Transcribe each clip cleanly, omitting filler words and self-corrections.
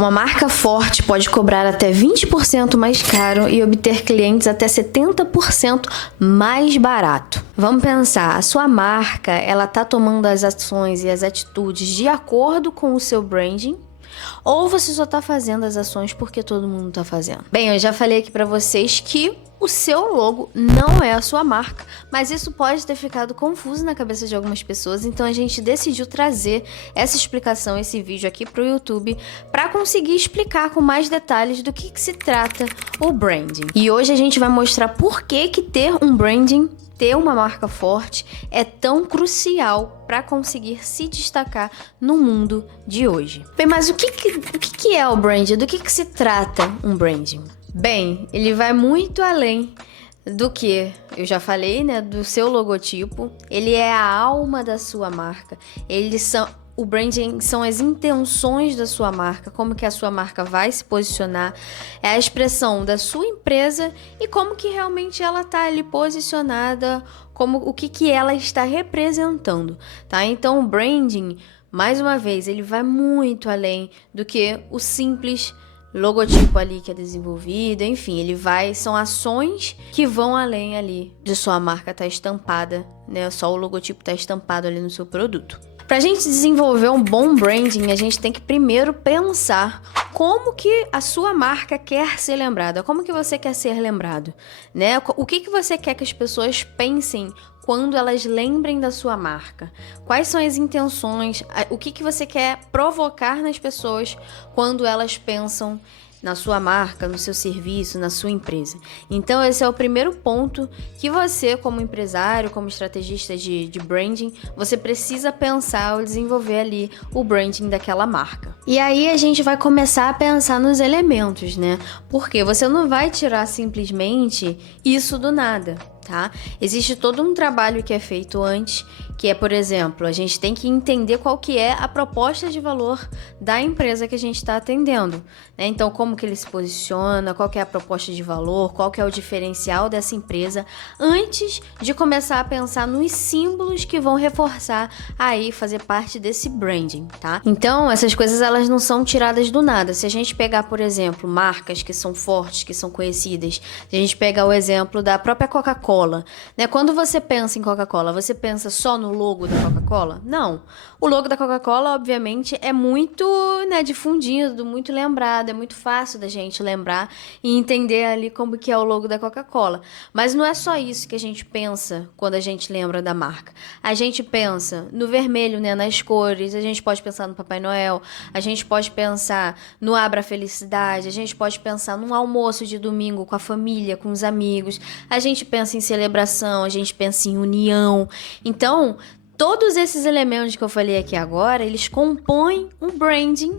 Uma marca forte pode cobrar até 20% mais caro e obter clientes até 70% mais barato. Vamos pensar, a sua marca, ela tá tomando as ações e as atitudes de acordo com o seu branding? Ou você só tá fazendo as ações porque todo mundo tá fazendo? Bem, eu já falei aqui pra vocês que o seu logo não é a sua marca, mas isso pode ter ficado confuso na cabeça de algumas pessoas, então a gente decidiu trazer essa explicação, esse vídeo aqui pro YouTube, para conseguir explicar com mais detalhes do que se trata o branding. E hoje a gente vai mostrar por que ter um branding, ter uma marca forte, é tão crucial para conseguir se destacar no mundo de hoje. Bem, mas o que é o branding? Do que se trata um branding? Bem, ele vai muito além do que eu já falei, né? Do seu logotipo. Ele é a alma da sua marca. O branding são as intenções da sua marca, como que a sua marca vai se posicionar, é a expressão da sua empresa e como que realmente ela está ali posicionada, o que ela está representando, tá? Então o branding, mais uma vez, ele vai muito além do que o simples logotipo ali que é desenvolvido, enfim, são ações que vão além ali de sua marca estar estampada, né? Só o logotipo tá estampado ali no seu produto. Pra gente desenvolver um bom branding, a gente tem que primeiro pensar como que a sua marca quer ser lembrada, como que você quer ser lembrado, né? O que você quer que as pessoas pensem quando elas lembrem da sua marca? Quais são as intenções? O que você quer provocar nas pessoas quando elas pensam na sua marca, no seu serviço, na sua empresa? Então esse é o primeiro ponto que você, como empresário, como estrategista de branding, você precisa pensar ou desenvolver ali o branding daquela marca. E aí a gente vai começar a pensar nos elementos, né? Porque você não vai tirar simplesmente isso do nada, tá? Existe todo um trabalho que é feito antes, que é, por exemplo, a gente tem que entender qual que é a proposta de valor da empresa que a gente está atendendo, né? Então, como que ele se posiciona, qual que é a proposta de valor, qual que é o diferencial dessa empresa, antes de começar a pensar nos símbolos que vão reforçar aí, fazer parte desse branding, tá? Então, essas coisas, elas não são tiradas do nada. Se a gente pegar, por exemplo, marcas que são fortes, que são conhecidas, se a gente pegar o exemplo da própria Coca-Cola, né? Quando você pensa em Coca-Cola, você pensa só no logo da Coca-Cola? Não. O logo da Coca-Cola, obviamente, é muito, né, difundido, muito lembrado, é muito fácil da gente lembrar e entender ali como que é o logo da Coca-Cola. Mas não é só isso que a gente pensa quando a gente lembra da marca. A gente pensa no vermelho, né, nas cores, a gente pode pensar no Papai Noel, a gente pode pensar no Abra Felicidade, a gente pode pensar num almoço de domingo com a família, com os amigos, a gente pensa em celebração, a gente pensa em união. Então, todos esses elementos que eu falei aqui agora, eles compõem um branding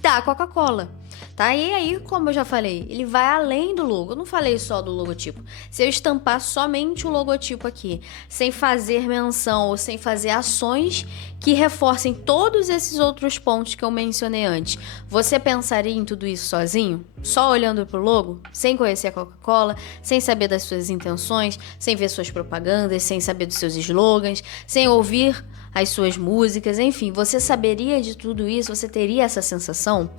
da Coca-Cola, tá? E aí, como eu já falei, ele vai além do logo. Eu não falei só do logotipo. Se eu estampar somente o logotipo aqui, sem fazer menção ou sem fazer ações que reforcem todos esses outros pontos que eu mencionei antes, você pensaria em tudo isso sozinho? Só olhando pro logo? Sem conhecer a Coca-Cola? Sem saber das suas intenções? Sem ver suas propagandas? Sem saber dos seus slogans? Sem ouvir as suas músicas? Enfim, você saberia de tudo isso? Você teria essa sensação?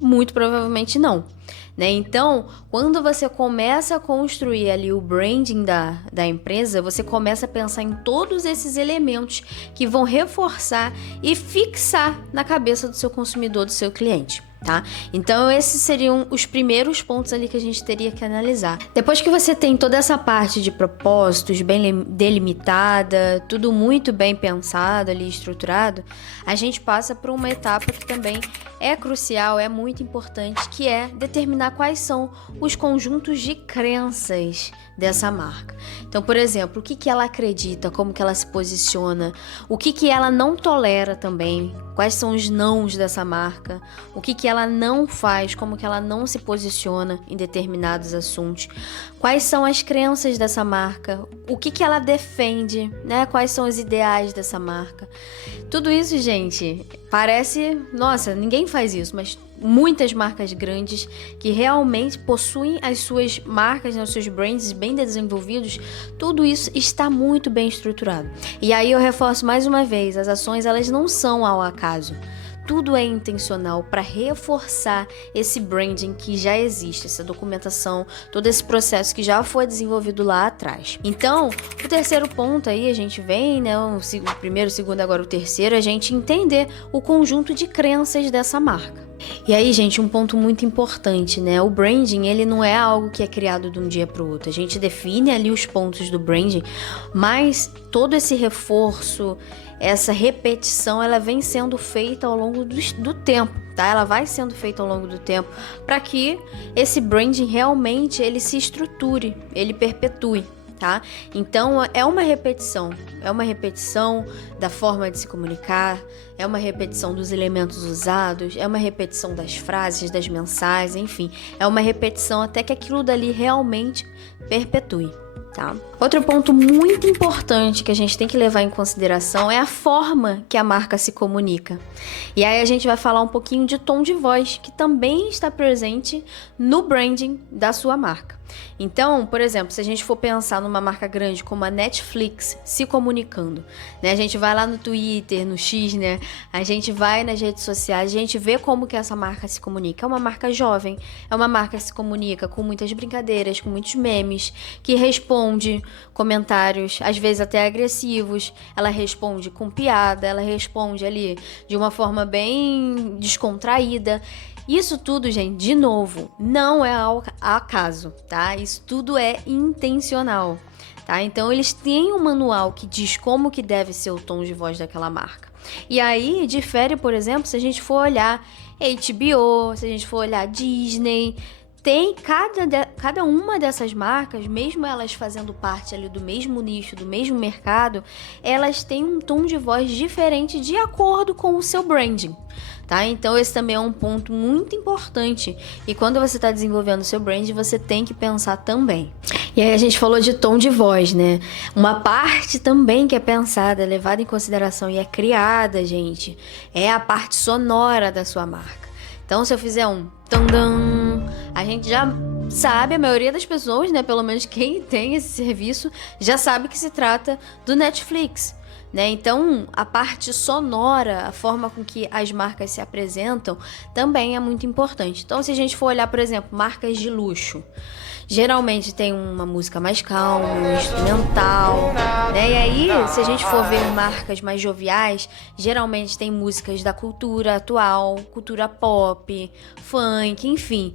Muito provavelmente não, né? Então, quando você começa a construir ali o branding da empresa, você começa a pensar em todos esses elementos que vão reforçar e fixar na cabeça do seu consumidor, do seu cliente, tá? Então esses seriam os primeiros pontos ali que a gente teria que analisar. Depois que você tem toda essa parte de propósitos bem delimitada, tudo muito bem pensado ali, estruturado, a gente passa por uma etapa que também é crucial, é muito importante, que é determinar quais são os conjuntos de crenças dessa marca. Então, por exemplo, o que ela acredita, como que ela se posiciona, o que ela não tolera também, quais são os nãos dessa marca, o que ela não faz, como que ela não se posiciona em determinados assuntos, quais são as crenças dessa marca, o que ela defende, né? Quais são os ideais dessa marca. Tudo isso, gente, parece, nossa, ninguém faz isso, mas muitas marcas grandes que realmente possuem as suas marcas, né, os seus brands bem desenvolvidos, tudo isso está muito bem estruturado. E aí eu reforço mais uma vez, as ações, elas não são ao acaso. tudo é intencional para reforçar esse branding que já existe, essa documentação, todo esse processo que já foi desenvolvido lá atrás. Então, o terceiro ponto aí, a gente vem, né, o primeiro, o segundo, agora o terceiro, a gente entender o conjunto de crenças dessa marca. E aí, gente, um ponto muito importante, né? O branding, ele não é algo que é criado de um dia para o outro. A gente define ali os pontos do branding, mas todo esse reforço, essa repetição, ela vem sendo feita ao longo do tempo, tá? Ela vai sendo feita ao longo do tempo para que esse branding realmente ele se estruture, ele perpetue. Tá? Então é uma repetição da forma de se comunicar, é uma repetição dos elementos usados, é uma repetição das frases, das mensagens, enfim, é uma repetição até que aquilo dali realmente perpetue. Tá? Outro ponto muito importante que a gente tem que levar em consideração é a forma que a marca se comunica. E aí a gente vai falar um pouquinho de tom de voz, que também está presente no branding da sua marca. Então, por exemplo, se a gente for pensar numa marca grande como a Netflix se comunicando, né? A gente vai lá no Twitter, no X, né? A gente vai nas redes sociais, a gente vê como que essa marca se comunica. É uma marca jovem, é uma marca que se comunica com muitas brincadeiras, com muitos memes, que responde comentários, às vezes até agressivos, ela responde com piada, ela responde ali de uma forma bem descontraída. Isso tudo, gente, de novo, não é ao acaso, tá? Isso tudo é intencional, tá? Então, eles têm um manual que diz como que deve ser o tom de voz daquela marca. E aí, difere, por exemplo, se a gente for olhar HBO, se a gente for olhar Disney, tem cada uma dessas marcas, mesmo elas fazendo parte ali do mesmo nicho, do mesmo mercado, elas têm um tom de voz diferente de acordo com o seu branding. Tá? Então esse também é um ponto muito importante e quando você está desenvolvendo o seu brand, você tem que pensar também. E aí a gente falou de tom de voz, né? Uma parte também que é pensada, levada em consideração e é criada, gente, é a parte sonora da sua marca. Então se eu fizer um tandam, a gente já sabe, a maioria das pessoas, né, pelo menos quem tem esse serviço, já sabe que se trata do Netflix. Né? Então, a parte sonora, a forma com que as marcas se apresentam, também é muito importante. Então, se a gente for olhar, por exemplo, marcas de luxo, geralmente tem uma música mais calma, um instrumental, né? E aí, se a gente for ver marcas mais joviais, geralmente tem músicas da cultura atual, cultura pop, funk, enfim.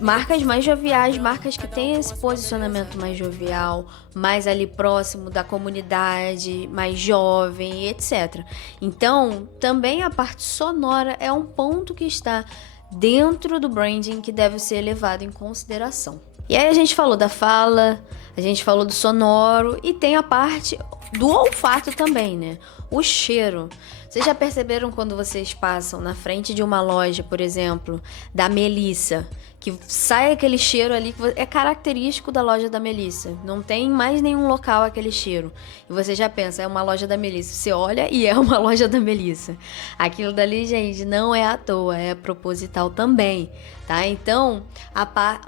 Marcas mais joviais, marcas que têm esse posicionamento mais jovial, mais ali próximo da comunidade, mais jovem, etc. Então, também a parte sonora é um ponto que está dentro do branding que deve ser levado em consideração. E aí a gente falou da fala, a gente falou do sonoro e tem a parte do olfato também, né? O cheiro. Vocês já perceberam quando vocês passam na frente de uma loja, por exemplo, da Melissa, que sai aquele cheiro ali que é característico da loja da Melissa. Não tem mais nenhum local aquele cheiro. E você já pensa, é uma loja da Melissa. Você olha e é uma loja da Melissa. Aquilo dali, gente, não é à toa, é proposital também, tá? Então,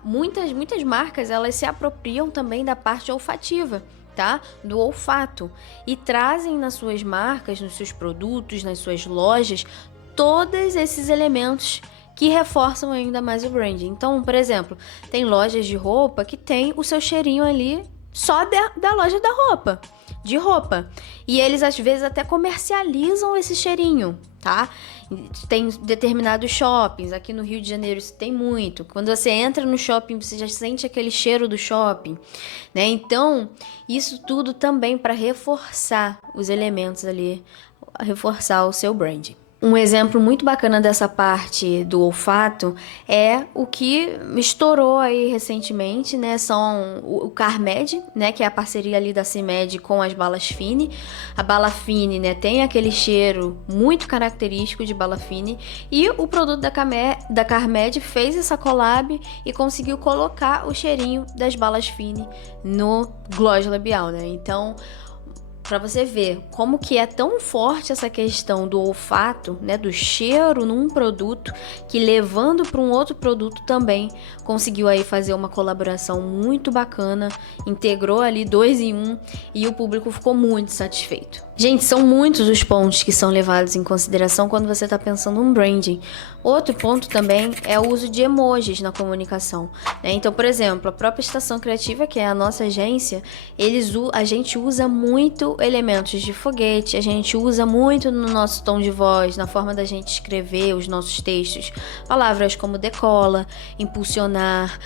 muitas marcas, elas se apropriam também da parte olfativa. Tá? Do olfato e trazem nas suas marcas, nos seus produtos, nas suas lojas, todos esses elementos que reforçam ainda mais o branding. Então, por exemplo, tem lojas de roupa que tem o seu cheirinho ali só da loja da roupa, de roupa. E eles às vezes até comercializam esse cheirinho, tá? Tem determinados shoppings, aqui no Rio de Janeiro isso tem muito. Quando você entra no shopping, você já sente aquele cheiro do shopping, né? Então, isso tudo também para reforçar os elementos ali, reforçar o seu branding. Um exemplo muito bacana dessa parte do olfato é o que estourou aí recentemente, né? São o Carmed, né? Que é a parceria ali da CIMED com as balas Fine. A bala Fine, né? Tem aquele cheiro muito característico de bala Fine. E o produto da Carmed fez essa collab e conseguiu colocar o cheirinho das balas Fine no gloss labial, né? Então, para você ver como que é tão forte essa questão do olfato, né, do cheiro num produto, que levando para um outro produto também conseguiu aí fazer uma colaboração muito bacana, integrou ali 2 em 1 e o público ficou muito satisfeito. Gente, são muitos os pontos que são levados em consideração quando você está pensando em branding. Outro ponto também é o uso de emojis na comunicação, né? Então, por exemplo, a própria Estação Criativa, que é a nossa agência, a gente usa muito elementos de foguete, a gente usa muito no nosso tom de voz, na forma da gente escrever os nossos textos, palavras como decola, impulsionar,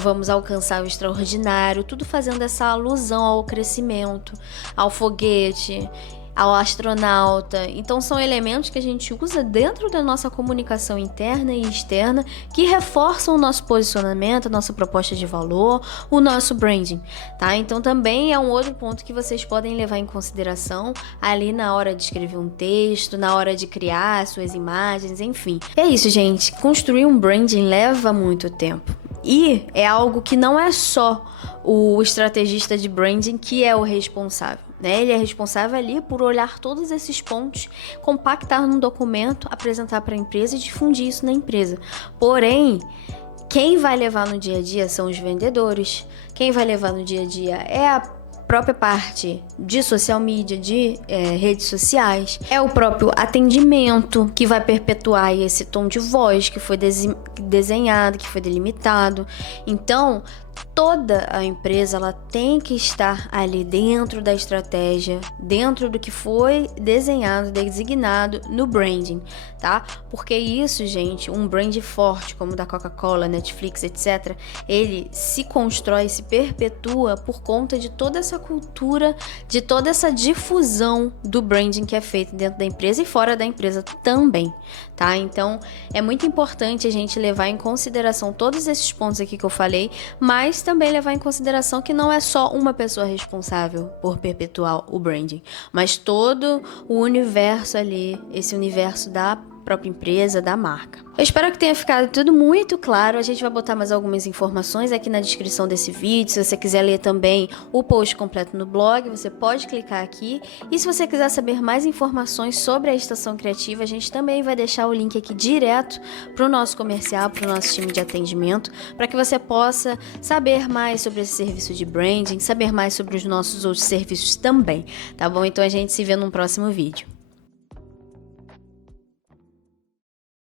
vamos alcançar o extraordinário, tudo fazendo essa alusão ao crescimento, ao foguete, ao astronauta. Então são elementos que a gente usa dentro da nossa comunicação interna e externa que reforçam o nosso posicionamento, a nossa proposta de valor, o nosso branding, tá? Então também é um outro ponto que vocês podem levar em consideração ali na hora de escrever um texto, na hora de criar suas imagens, enfim. É isso, gente. Construir um branding leva muito tempo. E é algo que não é só o estrategista de branding que é o responsável, né? Ele é responsável ali por olhar todos esses pontos, compactar num documento, apresentar para a empresa e difundir isso na empresa. Porém, quem vai levar no dia a dia são os vendedores, quem vai levar no dia a dia é a própria parte de social media, de redes sociais, é o próprio atendimento que vai perpetuar esse tom de voz que foi desenhado, que foi delimitado. Então, toda a empresa ela tem que estar ali dentro da estratégia, dentro do que foi desenhado, designado no branding, tá? Porque isso, gente, um brand forte como o da Coca-Cola, Netflix, etc., ele se constrói, se perpetua por conta de toda essa cultura, de toda essa difusão do branding que é feito dentro da empresa e fora da empresa também, tá? Então, é muito importante a gente levar em consideração todos esses pontos aqui que eu falei, mas também levar em consideração que não é só uma pessoa responsável por perpetuar o branding, mas todo o universo ali, esse universo da própria empresa, da marca. Eu espero que tenha ficado tudo muito claro. A gente vai botar mais algumas informações aqui na descrição desse vídeo. Se você quiser ler também o post completo no blog, você pode clicar aqui. E se você quiser saber mais informações sobre a Estação Criativa, a gente também vai deixar o link aqui direto para o nosso comercial, para o nosso time de atendimento, para que você possa saber mais sobre esse serviço de branding, saber mais sobre os nossos outros serviços também, tá bom? Então a gente se vê num próximo vídeo.